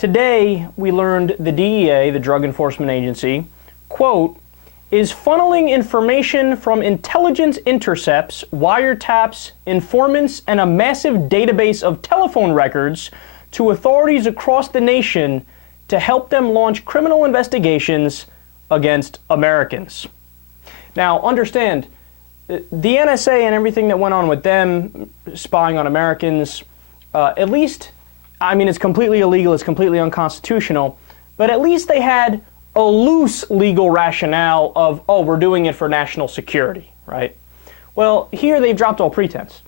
Today, we learned the DEA, the Drug Enforcement Agency, quote, is funneling information from intelligence intercepts, wiretaps, informants, and a massive database of telephone records to authorities across the nation to help them launch criminal investigations against Americans. Now, understand, the NSA and everything that went on with them spying on Americans, at least, I mean, it's completely illegal, it's completely unconstitutional, but at least they had a loose legal rationale of, oh, we're doing it for national security, right? Well, here they've dropped all pretense.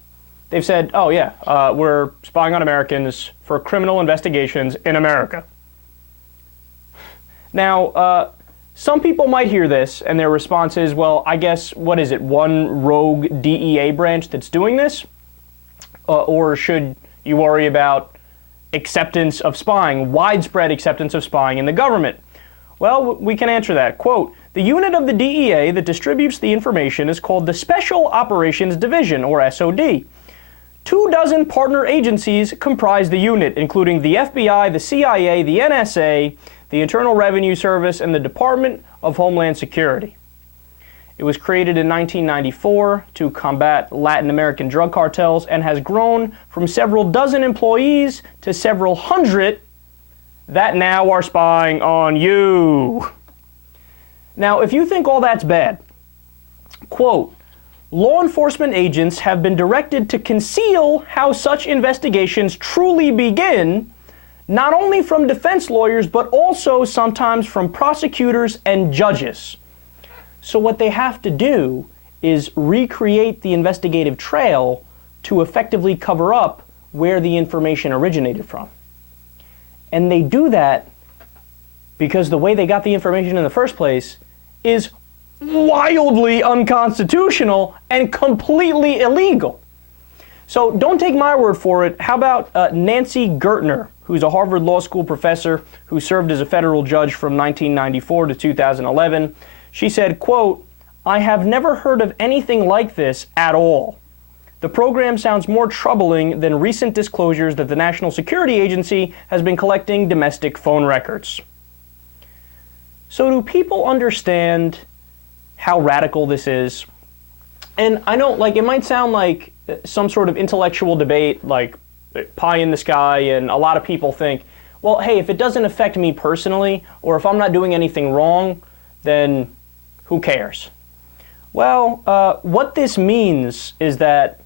They've said, oh yeah, we're spying on Americans for criminal investigations in America. Now, some people might hear this and their response is, well, I guess, what is it, one rogue DEA branch that's doing this? Or should you worry about acceptance of spying, widespread acceptance of spying in the government? Well, we can answer that. Quote, the unit of the DEA that distributes the information is called the Special Operations Division, or SOD. 24 partner agencies comprise the unit, including the FBI, the CIA, the NSA, the Internal Revenue Service, and the Department of Homeland Security. It was created in 1994 to combat Latin American drug cartels and has grown from several dozen employees to several hundred that now are spying on you. Now, if you think all that's bad, quote, law enforcement agents have been directed to conceal how such investigations truly begin, not only from defense lawyers, but also sometimes from prosecutors and judges. So what they have to do is recreate the investigative trail to effectively cover up where the information originated from. And they do that because the way they got the information in the first place is wildly unconstitutional and completely illegal. So don't take my word for it. How about Nancy Gertner, who's a Harvard Law School professor who served as a federal judge from 1994 to 2011. She said, quote, I have never heard of anything like this at all. The program sounds more troubling than recent disclosures that the National Security Agency has been collecting domestic phone records. So do people understand how radical this is? And I know, like, it might sound like some sort of intellectual debate, like pie in the sky, and a lot of people think, well, hey, if it doesn't affect me personally, or if I'm not doing anything wrong, then who cares? Well, what this means is that,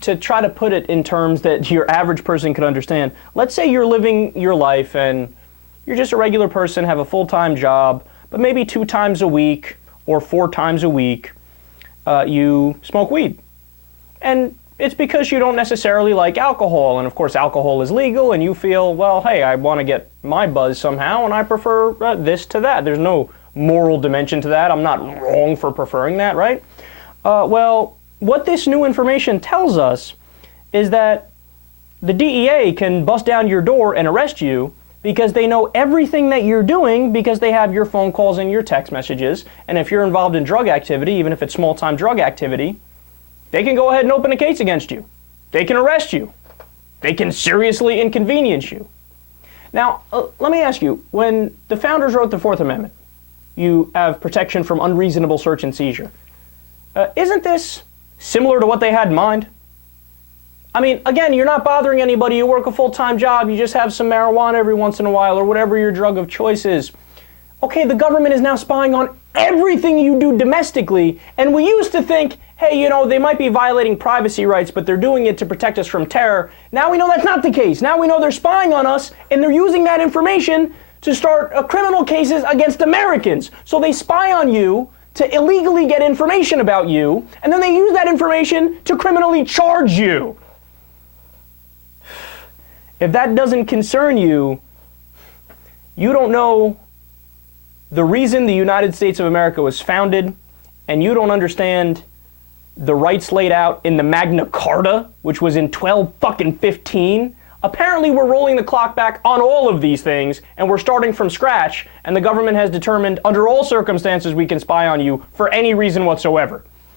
to try to put it in terms that your average person could understand, let's say you're living your life and you're just a regular person, have a full-time job, but maybe 2 times a week or 4 times a week, you smoke weed. And it's because you don't necessarily like alcohol, and of course alcohol is legal, and you feel, well, hey, I want to get my buzz somehow, and I prefer this to that. There's no moral dimension to that. I'm not wrong for preferring that, right? Well, what this new information tells us is that the DEA can bust down your door and arrest you because they know everything that you're doing because they have your phone calls and your text messages. And if you're involved in drug activity, even if it's small-time drug activity, they can go ahead and open a case against you. They can arrest you. They can seriously inconvenience you. Now, let me ask you, when the founders wrote the Fourth Amendment, you have protection from unreasonable search and seizure. Isn't this similar to what they had in mind? I mean, again, you're not bothering anybody. You work a full-time job. You just have some marijuana every once in a while or whatever your drug of choice is. Okay, the government is now spying on everything you do domestically. And we used to think, hey, you know, they might be violating privacy rights, but they're doing it to protect us from terror. Now we know that's not the case. Now we know they're spying on us and they're using that information to start criminal cases against Americans. So they spy on you to illegally get information about you, and then they use that information to criminally charge you. If that doesn't concern you, you don't know the reason the United States of America was founded, and you don't understand the rights laid out in the Magna Carta, which was in 12-15. Apparently we're rolling the clock back on all of these things, and we're starting from scratch, and the government has determined under all circumstances we can spy on you for any reason whatsoever.